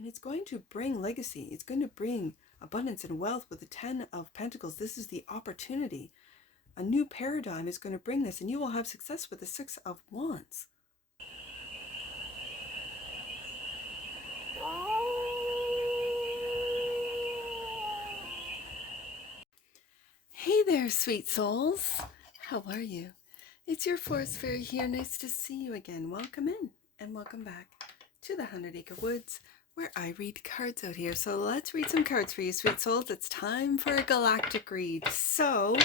and it's going to bring legacy. It's going to bring abundance and wealth with the 10 of Pentacles. This is the opportunity. A new paradigm is going to bring this, and you will have success with the 6 of Wands. Hey there, sweet souls. How are you? It's your Forest Fairy here. Nice to see you again. Welcome in and welcome back to the 100 Acre Woods, where I read cards out here. So let's read some cards for you, sweet souls. It's time for a galactic read. So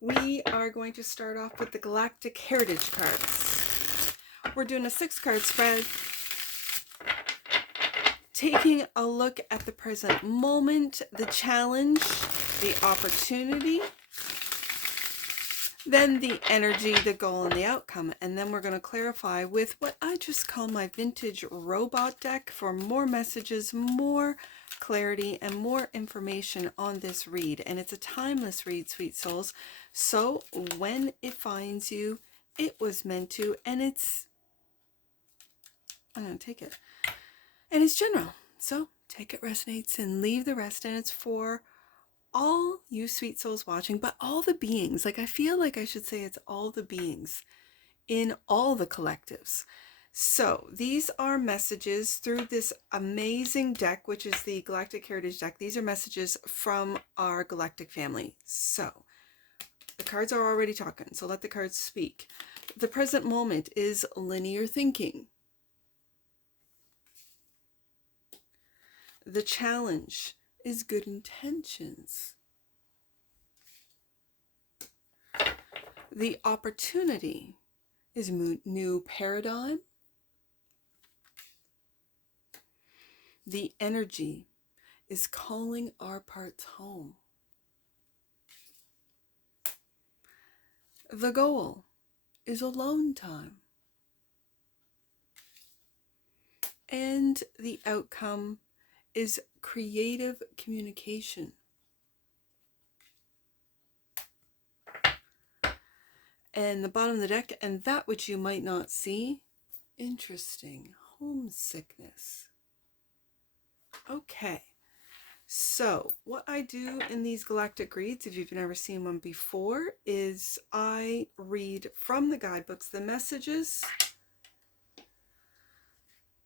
we are going to start off with the Galactic Heritage cards. We're doing a 6-card spread, taking a look at the present moment, the challenge, the opportunity, then the energy, the goal, and the outcome. And then we're going to clarify with what I just call my vintage robot deck for more messages, more clarity, and more information on this read. And it's a timeless read, sweet souls. So when it finds you, it was meant to, and I'm going to take it. And it's general. So take it resonates and leave the rest. And it's for all you sweet souls watching, but all the beings. Like, I feel like I should say it's all the beings in all the collectives. So these are messages through this amazing deck, which is the Galactic Heritage deck. These are messages from our galactic family. So the cards are already talking, so let the cards speak. The present moment is linear thinking. The challenge is good intentions. The opportunity is new paradigm. The energy is calling our parts home. The goal is alone time. And the outcome is creative communication. And the bottom of the deck, and that which you might not see, interesting, homesickness. Okay, so what I do in these galactic reads, if you've never seen one before, is I read from the guidebooks the messages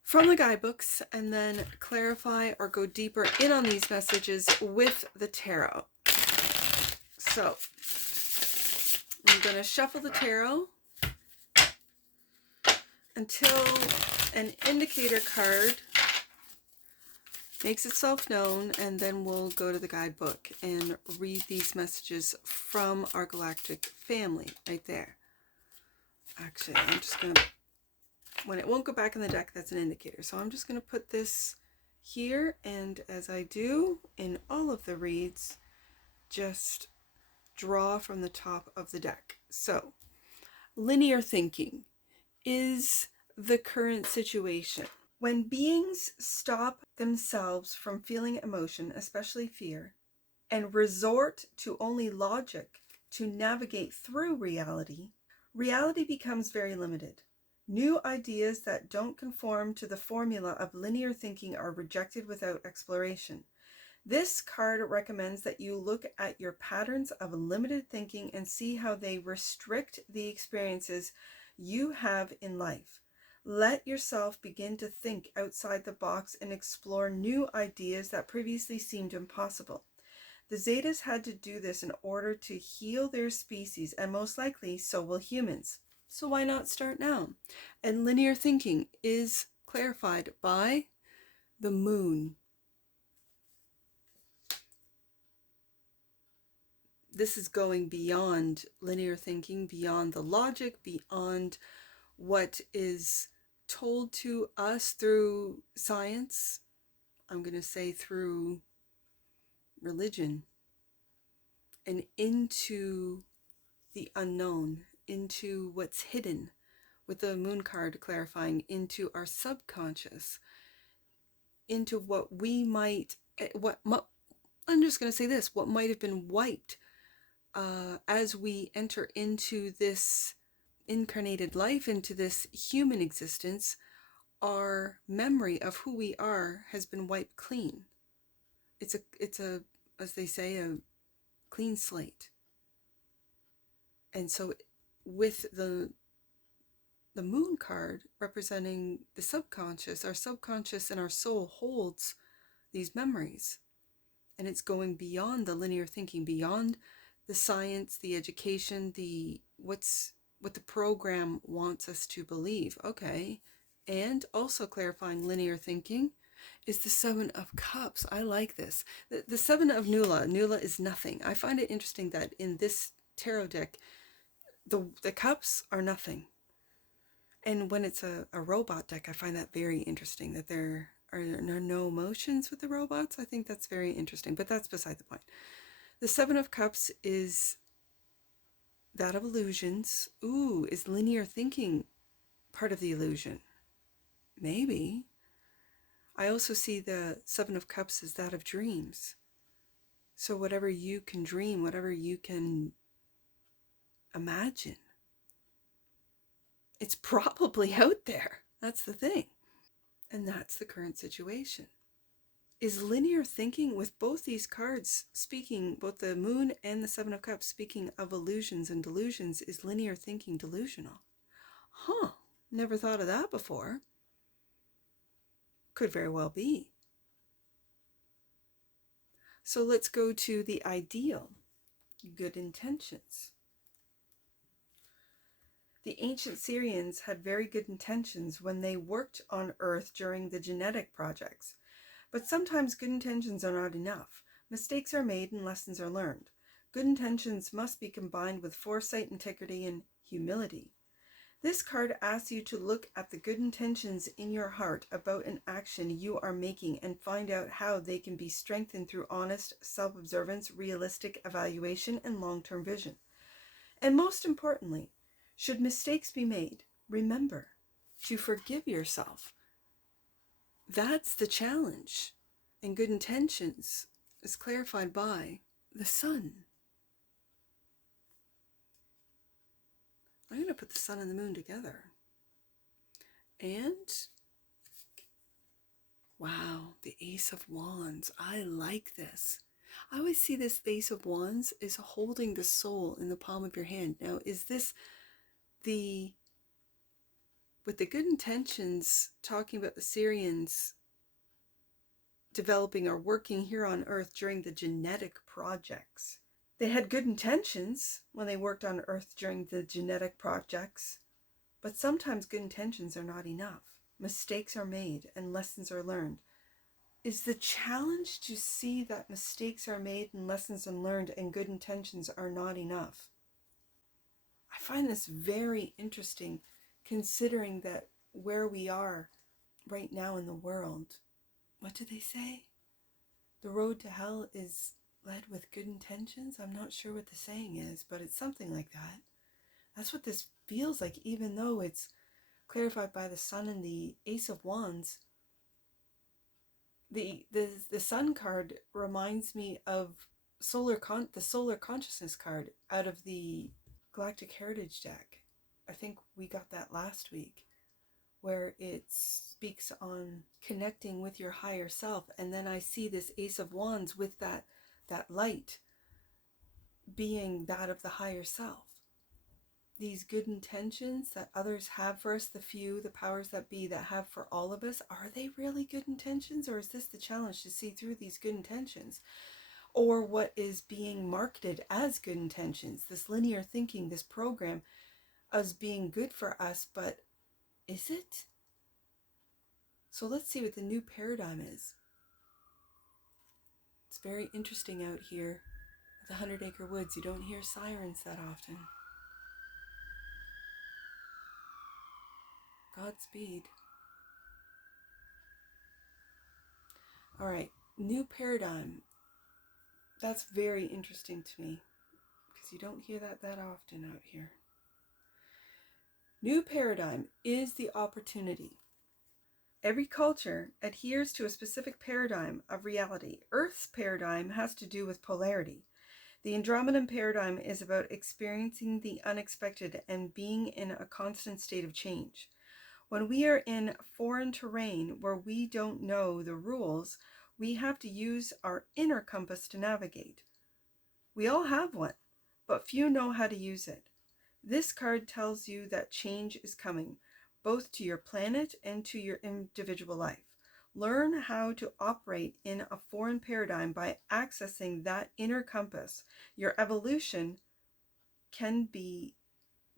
from the guidebooks, and then clarify or go deeper in on these messages with the tarot. So I'm going to shuffle the tarot until an indicator card makes itself known, and then we'll go to the guidebook and read these messages from our galactic family right there. Actually, I'm just going to, when it won't go back in the deck, that's an indicator. So I'm just going to put this here, and as I do in all of the reads, just draw from the top of the deck. So, linear thinking is the current situation. When beings stop themselves from feeling emotion, especially fear, and resort to only logic to navigate through reality, reality becomes very limited. New ideas that don't conform to the formula of linear thinking are rejected without exploration. This card recommends that you look at your patterns of limited thinking and see how they restrict the experiences you have in life. Let yourself begin to think outside the box and explore new ideas that previously seemed impossible. The Zetas had to do this in order to heal their species, and most likely so will humans. So why not start now? And linear thinking is clarified by the moon. This is going beyond linear thinking, beyond the logic, beyond what is told to us through science. I'm going to say through religion, and into the unknown, into what's hidden, with the moon card clarifying into our subconscious, into what we might, I'm just going to say this, what might have been wiped as we enter into this incarnated life, into this human existence. our memory of who we are has been wiped clean. It's a, as they say, a clean slate. And so with the moon card representing the subconscious, our subconscious and our soul holds these memories. And it's going beyond the linear thinking, beyond the science, the education, what the program wants us to believe. Okay. And also clarifying linear thinking is the Seven of Cups. I like this. The Seven of Nula. Nula is nothing. I find it interesting that in this tarot deck, the cups are nothing. And when it's a robot deck, I find that very interesting, that there are no emotions with the robots. I think that's very interesting, but that's beside the point. The Seven of Cups is that of illusions. Ooh, is linear thinking part of the illusion? Maybe. I also see the Seven of Cups as that of dreams. So whatever you can dream, whatever you can imagine, it's probably out there. That's the thing. And that's the current situation. Is linear thinking, with both these cards speaking, both the Moon and the Seven of Cups speaking of illusions and delusions, is linear thinking delusional? Huh, never thought of that before. Could very well be. So let's go to the ideal, good intentions. The ancient Syrians had very good intentions when they worked on Earth during the genetic projects. But sometimes good intentions are not enough. Mistakes are made and lessons are learned. Good intentions must be combined with foresight, integrity, and humility. This card asks you to look at the good intentions in your heart about an action you are making and find out how they can be strengthened through honest self-observance, realistic evaluation, and long-term vision. And most importantly, should mistakes be made, remember to forgive yourself. That's the challenge. And good intentions is clarified by the sun. I'm going to put the sun and the moon together. And wow, the Ace of Wands. I like this. I always see this Ace of Wands is holding the soul in the palm of your hand. Now, is this with the good intentions, talking about the Syrians developing or working here on Earth during the genetic projects? They had good intentions when they worked on Earth during the genetic projects, but sometimes good intentions are not enough. Mistakes are made and lessons are learned. Is the challenge to see that mistakes are made and lessons are learned and good intentions are not enough? I find this very interesting, considering that where we are right now in the world. What do they say? The road to hell is led with good intentions. I'm not sure what the saying is, but it's something like that. That's what this feels like, even though it's clarified by the sun and the Ace of Wands. The sun card reminds me of the solar consciousness card out of the Galactic Heritage deck. I think we got that last week, where it speaks on connecting with your higher self. And then I see this Ace of Wands with that light being that of the higher self. These good intentions that others have for us, the few, the powers that be that have for all of us, are they really good intentions? Or is this the challenge to see through these good intentions? Or what is being marketed as good intentions? This linear thinking, this program as being good for us, but is it? So let's see what the new paradigm is. It's very interesting out here at the 100 Acre Woods. You don't hear sirens that often. Godspeed. All right, new paradigm. That's very interesting to me because you don't hear that often out here. New paradigm is the opportunity. Every culture adheres to a specific paradigm of reality. Earth's paradigm has to do with polarity. The Andromedan paradigm is about experiencing the unexpected and being in a constant state of change. When we are in foreign terrain where we don't know the rules, we have to use our inner compass to navigate. We all have one, but few know how to use it. This card tells you that change is coming, both to your planet and to your individual life. Learn how to operate in a foreign paradigm by accessing that inner compass. Your evolution can be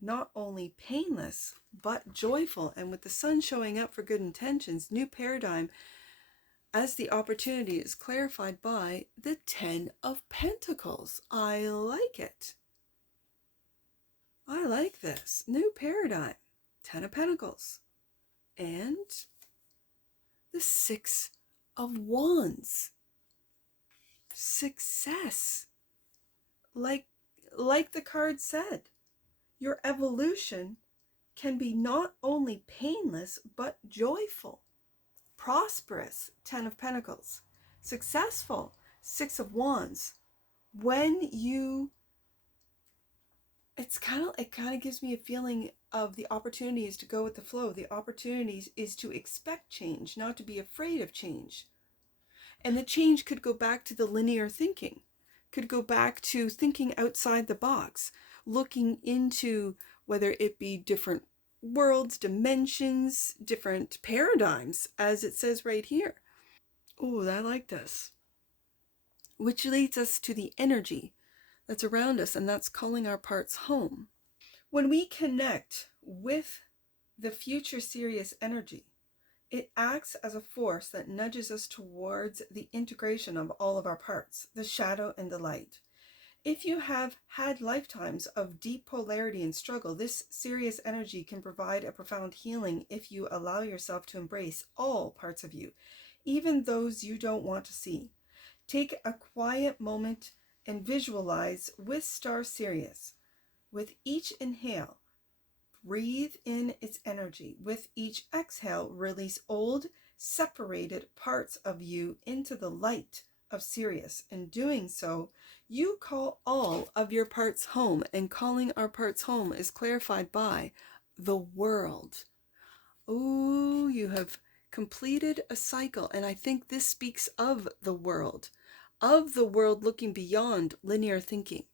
not only painless, but joyful. And with the sun showing up for good intentions, new paradigm, as the opportunity is clarified by the 10 of Pentacles. I like it. I like this. New paradigm. 10 of Pentacles. And the 6 of Wands. Success. Like the card said, your evolution can be not only painless, but joyful. Prosperous, 10 of Pentacles. Successful, 6 of Wands. When you, it kind of gives me a feeling of the opportunities to go with the flow. The opportunities is to expect change, not to be afraid of change. And the change could go back to the linear thinking, could go back to thinking outside the box, looking into whether it be different worlds, dimensions, different paradigms, as it says right here. Oh, I like this. Which leads us to the energy that's around us, and that's calling our parts home. When we connect with the future Sirius energy, it acts as a force that nudges us towards the integration of all of our parts, the shadow and the light. If you have had lifetimes of deep polarity and struggle, this Sirius energy can provide a profound healing if you allow yourself to embrace all parts of you, even those you don't want to see. Take a quiet moment and visualize with Star Sirius. With each inhale, breathe in its energy. With each exhale, release old, separated parts of you into the light of Sirius. In doing so, you call all of your parts home, and calling our parts home is clarified by the world. Oh, you have completed a cycle, and I think this speaks of the world looking beyond linear thinking.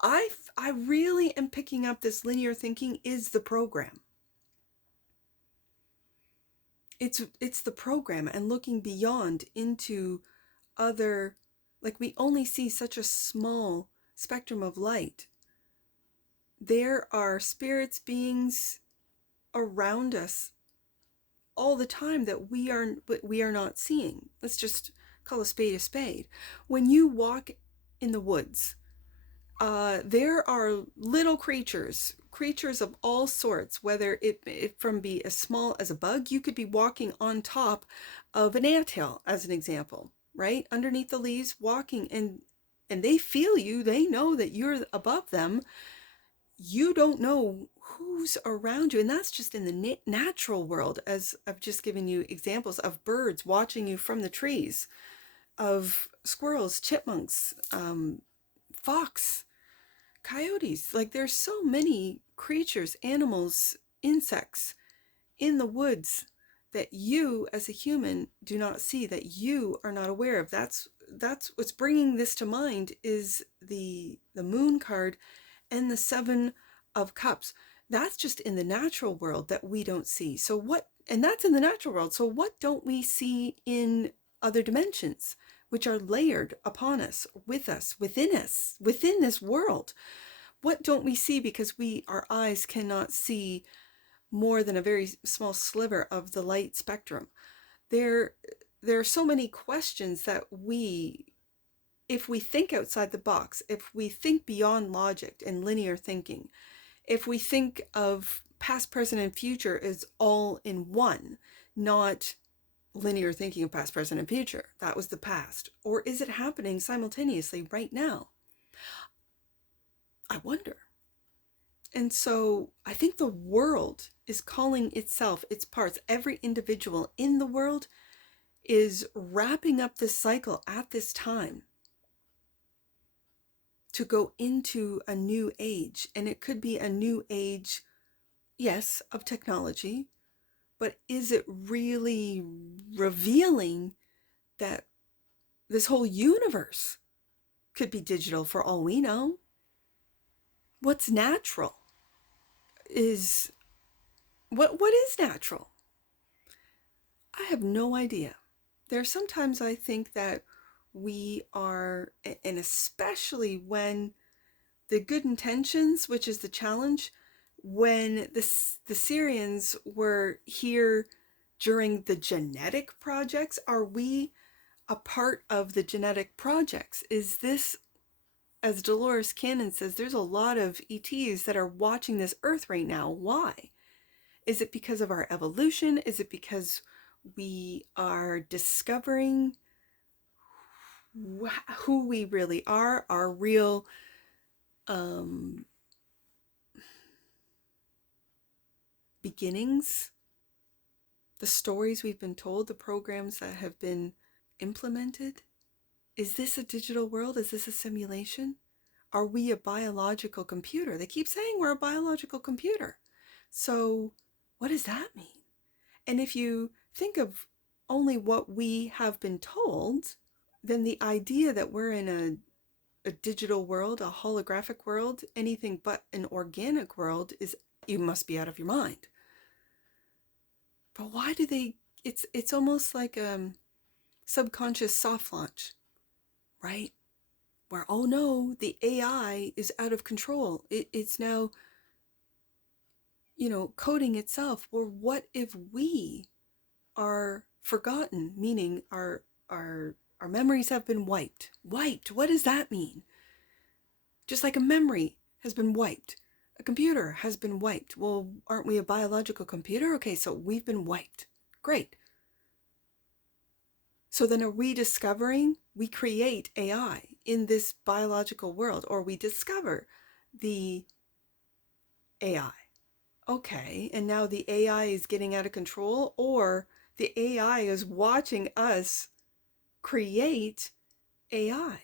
I really am picking up this linear thinking is the program. It's the program, and looking beyond into other, like we only see such a small spectrum of light. There are spirits, beings around us all the time that we are not seeing. Let's just call a spade a spade. When you walk in the woods, there are little creatures of all sorts, whether it from be as small as a bug. You could be walking on top of an anthill, as an example, right? Underneath the leaves, walking, and they feel you. They know that you're above them. You don't know who's around you, and that's just in the natural world, as I've just given you examples of birds watching you from the trees, of squirrels, chipmunks, fox, coyotes. Like, there's so many creatures, animals, insects in the woods that you as a human do not see, that you are not aware of. That's what's bringing this to mind, is the moon card and the 7 of Cups. That's just in the natural world that we don't see. So what, and that's in the natural world. So what don't we see in other dimensions, which are layered upon us, within this world? What don't we see because our eyes cannot see more than a very small sliver of the light spectrum? There are so many questions that if we think outside the box, if we think beyond logic and linear thinking, if we think of past, present, and future as all in one, not linear thinking of past, present, and future, that was the past, or is it happening simultaneously right now? I wonder. And so I think the world is calling itself, its parts, every individual in the world is wrapping up this cycle at this time to go into a new age. And it could be a new age, yes, of technology, but is it really revealing that this whole universe could be digital for all we know? What's natural is what is natural? I have no idea. There are sometimes I think that we are, and especially when the good intentions, which is the challenge, when the Syrians were here during the genetic projects, are we a part of the genetic projects? Is this, as Dolores Cannon says, there's a lot of ETs that are watching this earth right now. Why? Is it because of our evolution? Is it because we are discovering who we really are, our real beginnings, the stories we've been told, the programs that have been implemented? Is this a digital world? Is this a simulation? Are we a biological computer? They keep saying we're a biological computer. So what does that mean? And if you think of only what we have been told, then the idea that we're in a digital world, a holographic world, anything but an organic world, is, you must be out of your mind. But why do they, it's almost like subconscious soft launch, right? Where, oh no, the AI is out of control. It's now, coding itself. Or what if we are forgotten, meaning our memories have been wiped? Wiped, what does that mean? Just like a memory has been wiped. A computer has been wiped. Well, aren't we a biological computer? Okay, so we've been wiped. Great. So then are we discovering, we create AI in this biological world, or we discover the AI. Okay, and now the AI is getting out of control, or the AI is watching us create AI,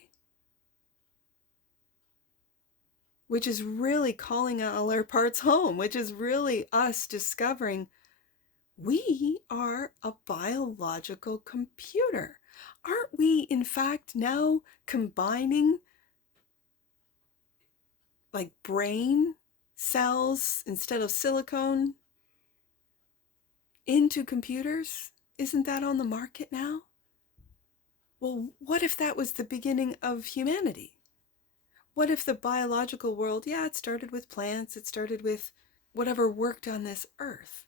which is really calling all our parts home, which is really us discovering we are a biological computer. Aren't we, in fact, now combining like brain cells instead of silicone into computers? Isn't that on the market now? Well, what if that was the beginning of humanity? What if the biological world, yeah, it started with plants, it started with whatever worked on this earth,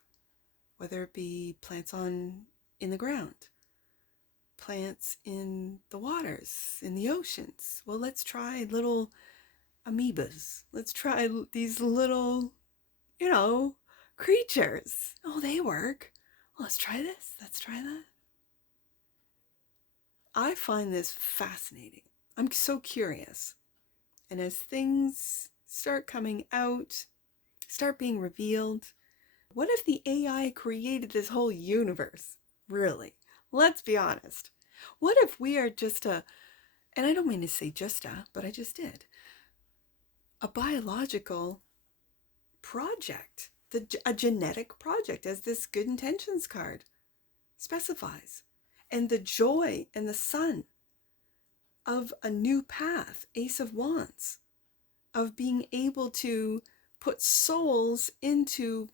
whether it be plants in the ground, plants in the waters, in the oceans. Well, let's try little amoebas. Let's try these little, creatures. Oh, they work. Well, let's try this. Let's try that. I find this fascinating. I'm so curious. And as things start coming out, start being revealed, what if the AI created this whole universe? Really? Let's be honest. What if we are just and I don't mean to say just but I just did, a biological project, a genetic project, as this good intentions card specifies. And the joy and the sun of a new path, Ace of Wands, of being able to put souls into,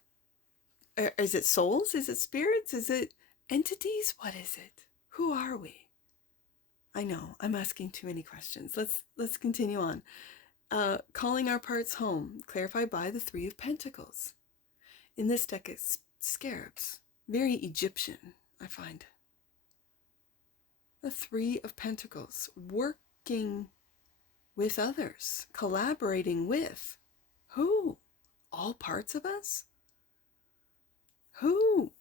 is it souls? Is it spirits? Is it entities? What is it? Who are we? I know, I'm asking too many questions. Let's continue on. Calling our parts home, clarified by the Three of Pentacles. In this deck, it's scarabs. Very Egyptian, I find. The Three of Pentacles, working with others, collaborating with who? All parts of us? Who?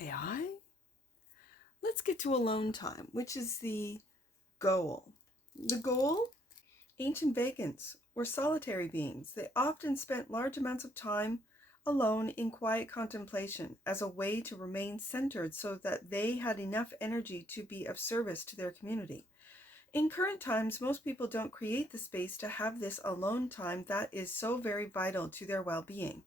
AI? Let's get to alone time, which is the goal. The goal? Ancient Vagans were solitary beings. They often spent large amounts of time alone in quiet contemplation as a way to remain centered so that they had enough energy to be of service to their community. In current times, most people don't create the space to have this alone time that is so very vital to their well-being.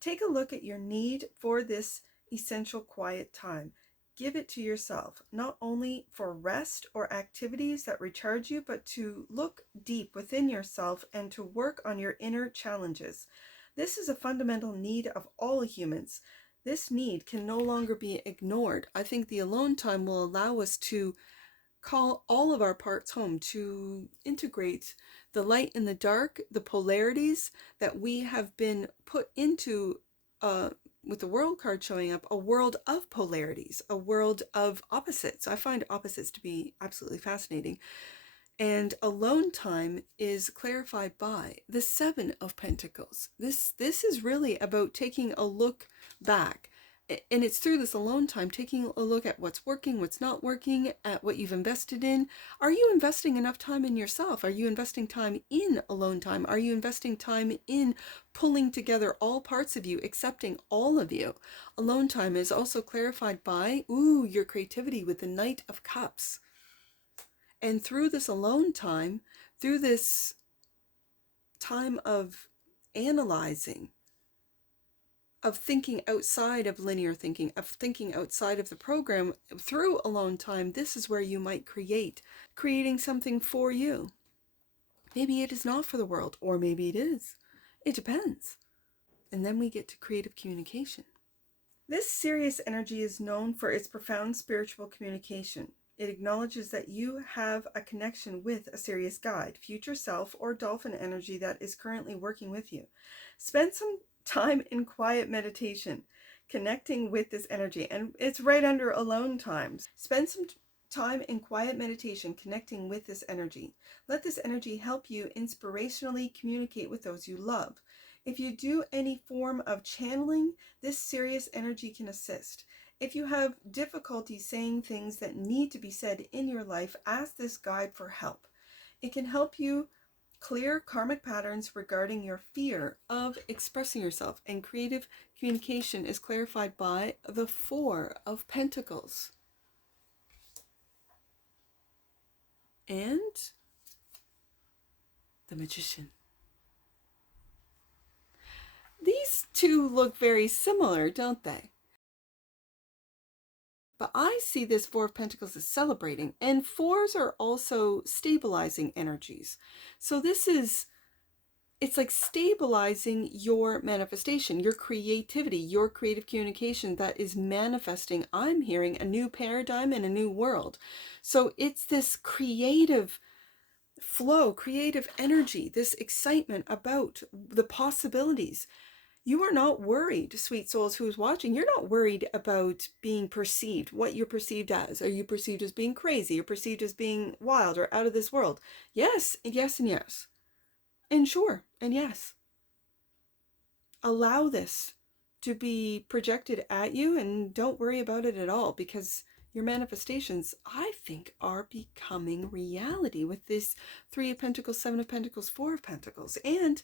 Take a look at your need for this essential quiet time. Give it to yourself, not only for rest or activities that recharge you, but to look deep within yourself and to work on your inner challenges. This is a fundamental need of all humans. This need can no longer be ignored. I think the alone time will allow us to call all of our parts home, to integrate the light and the dark, the polarities that we have been put into, with the world card showing up, a world of polarities, a world of opposites. I find opposites to be absolutely fascinating. And alone time is clarified by the Seven of Pentacles. This is really about taking a look back. And it's through this alone time, taking a look at what's working, what's not working, at what you've invested in. Are you investing enough time in yourself? Are you investing time in alone time? Are you investing time in pulling together all parts of you, accepting all of you? Alone time is also clarified by, your creativity with the Knight of Cups. And through this alone time, through this time of analyzing, of thinking outside of linear thinking, of thinking outside of the program, through alone time, this is where you might creating something for you. Maybe it is not for the world, or maybe it is. It depends. And then we get to creative communication. This Sirius energy is known for its profound spiritual communication. It acknowledges that you have a connection with a Sirius guide, future self, or dolphin energy that is currently working with you. Spend some time in quiet meditation, connecting with this energy. And it's right under alone times. Spend some time in quiet meditation, connecting with this energy. Let this energy help you inspirationally communicate with those you love. If you do any form of channeling, this Sirius energy can assist. If you have difficulty saying things that need to be said in your life, ask this guide for help. It can help you clear karmic patterns regarding your fear of expressing yourself. And creative communication is clarified by the Four of Pentacles. And the Magician. These two look very similar, don't they? But I see this Four of Pentacles as celebrating, and fours are also stabilizing energies. So it's like stabilizing your manifestation, your creativity, your creative communication that is manifesting. I'm hearing a new paradigm and a new world. So it's this creative flow, creative energy, this excitement about the possibilities. You are not worried, sweet souls who's watching. You're not worried about being perceived, what you're perceived as. Are you perceived as being crazy? You're perceived as being wild or out of this world? Yes, and yes, and yes. And sure, and yes. Allow this to be projected at you and don't worry about it at all, because your manifestations, I think, are becoming reality with this Three of Pentacles, Seven of Pentacles, Four of Pentacles, and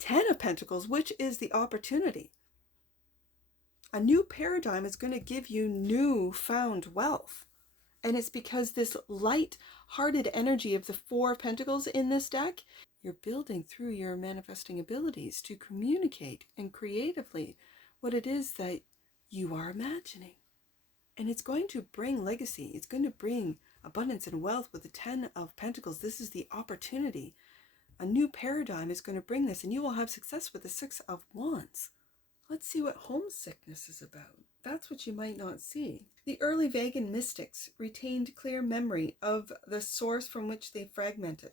10 of Pentacles, which is the opportunity. A new paradigm is going to give you newfound wealth. And it's because this light-hearted energy of the Four of Pentacles in this deck, you're building through your manifesting abilities to communicate and creatively what it is that you are imagining. And it's going to bring legacy. It's going to bring abundance and wealth with the 10 of Pentacles. This is the opportunity. A new paradigm is going to bring this, and you will have success with the Six of Wands. Let's see what homesickness is about. That's what you might not see. The early Vegan mystics retained clear memory of the source from which they fragmented.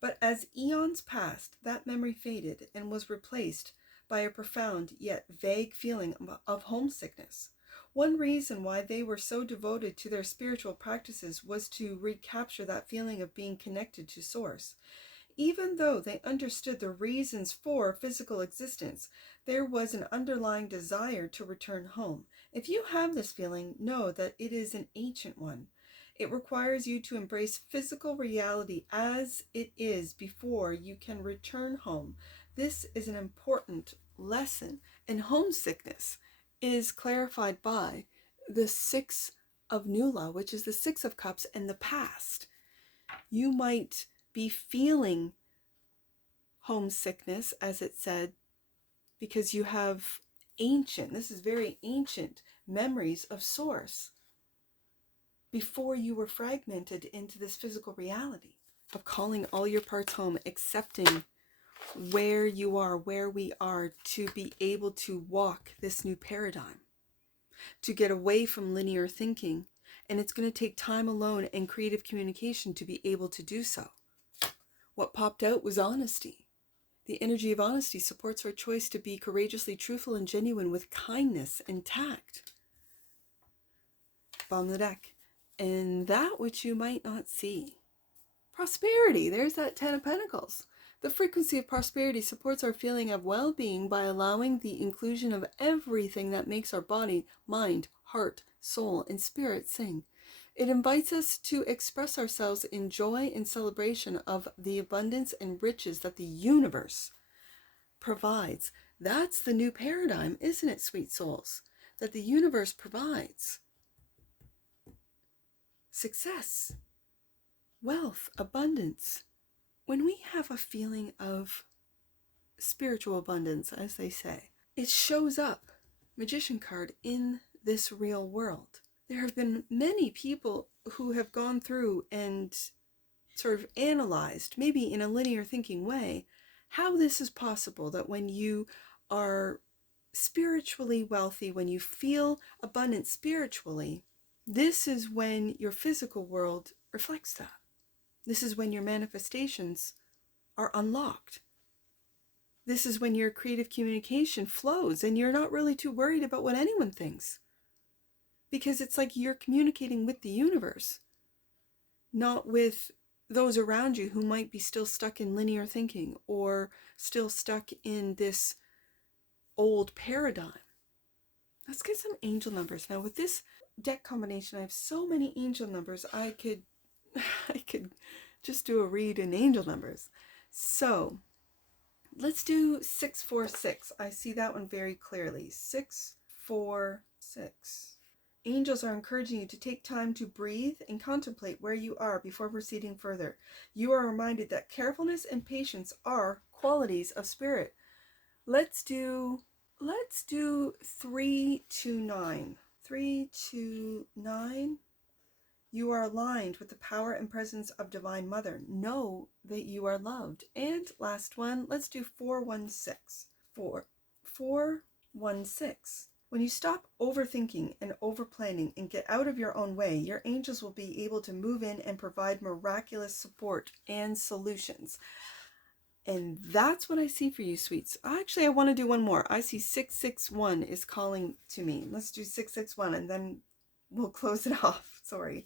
But as eons passed, that memory faded and was replaced by a profound yet vague feeling of homesickness. One reason why they were so devoted to their spiritual practices was to recapture that feeling of being connected to Source. Even though they understood the reasons for physical existence, there was an underlying desire to return home. If you have this feeling, know that it is an ancient one. It requires you to embrace physical reality as it is before you can return home. This is an important lesson, and homesickness is clarified by the Six of Nula, which is the Six of Cups and the past. You might be feeling homesickness, as it said, because you have ancient, this is very ancient memories of source before you were fragmented into this physical reality, of calling all your parts home, accepting where you are, where we are, to be able to walk this new paradigm, to get away from linear thinking. And it's going to take time alone and creative communication to be able to do so. What popped out was honesty. The energy of honesty supports our choice to be courageously truthful and genuine with kindness and tact. Bottom of the deck. And that which you might not see. Prosperity. There's that 10 of Pentacles. The frequency of prosperity supports our feeling of well-being by allowing the inclusion of everything that makes our body, mind, heart, soul, and spirit sing. It invites us to express ourselves in joy and celebration of the abundance and riches that the universe provides. That's the new paradigm, isn't it, sweet souls? That the universe provides success, wealth, abundance. When we have a feeling of spiritual abundance, as they say, it shows up, Magician card, in this real world. There have been many people who have gone through and sort of analyzed, maybe in a linear thinking way, how this is possible, that when you are spiritually wealthy, when you feel abundant spiritually, this is when your physical world reflects that. This is when your manifestations are unlocked. This is when your creative communication flows and you're not really too worried about what anyone thinks. Because it's like you're communicating with the universe, not with those around you who might be still stuck in linear thinking or still stuck in this old paradigm. Let's get some angel numbers. Now with this deck combination, I have so many angel numbers, I could just do a read in angel numbers. So let's do 646. I see that one very clearly. 646. Angels are encouraging you to take time to breathe and contemplate where you are before proceeding further. You are reminded that carefulness and patience are qualities of spirit. Let's do 329. 329. You are aligned with the power and presence of Divine Mother. Know that you are loved. And last one, let's do 416. 416. When you stop overthinking and overplanning and get out of your own way, your angels will be able to move in and provide miraculous support and solutions. And that's what I see for you, sweets. Actually, I want to do one more. I see 661 is calling to me. Let's do 661 and then we'll close it off. Sorry.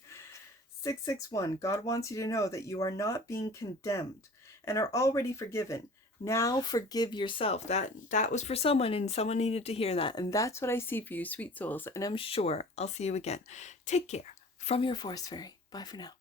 661. God wants you to know that you are not being condemned and are already forgiven. Now forgive yourself. That was for someone, and someone needed to hear that. And that's what I see for you, sweet souls. And I'm sure I'll see you again. Take care. From your Forest Fairy. Bye for now.